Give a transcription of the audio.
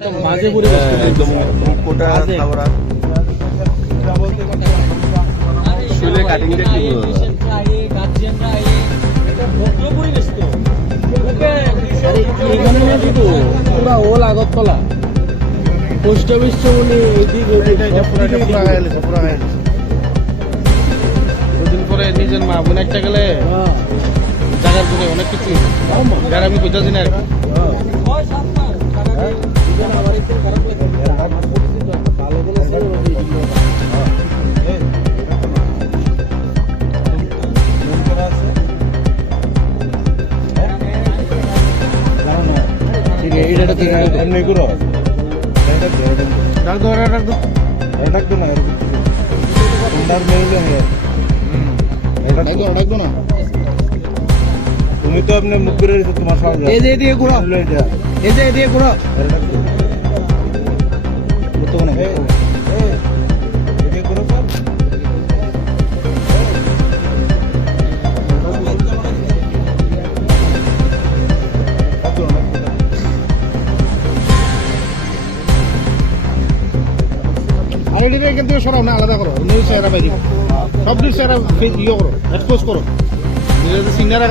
মাঝে পরিবেশ একদম কোটা খাওয়া শুলে কাটিং দিয়ে কি পুরা ওল আগরতলা পোস্ট অফিস দুদিন পরে নিজের মা বোন একটা গেলে জায়গার করে অনেক কিছু আমি বুঝাছি না আর কি তুমি তো আপনি মুখ করে তোমার সঙ্গে এই যে দিয়ে ঘুরো এই যে দিয়ে ঘুরো এখান থেকে সরাও না আলাদা করো নিউজ চেহারা বাইরে সব নিউজ চেহারা ইয়ে করো এক্সপোজ করো সিঙ্গারা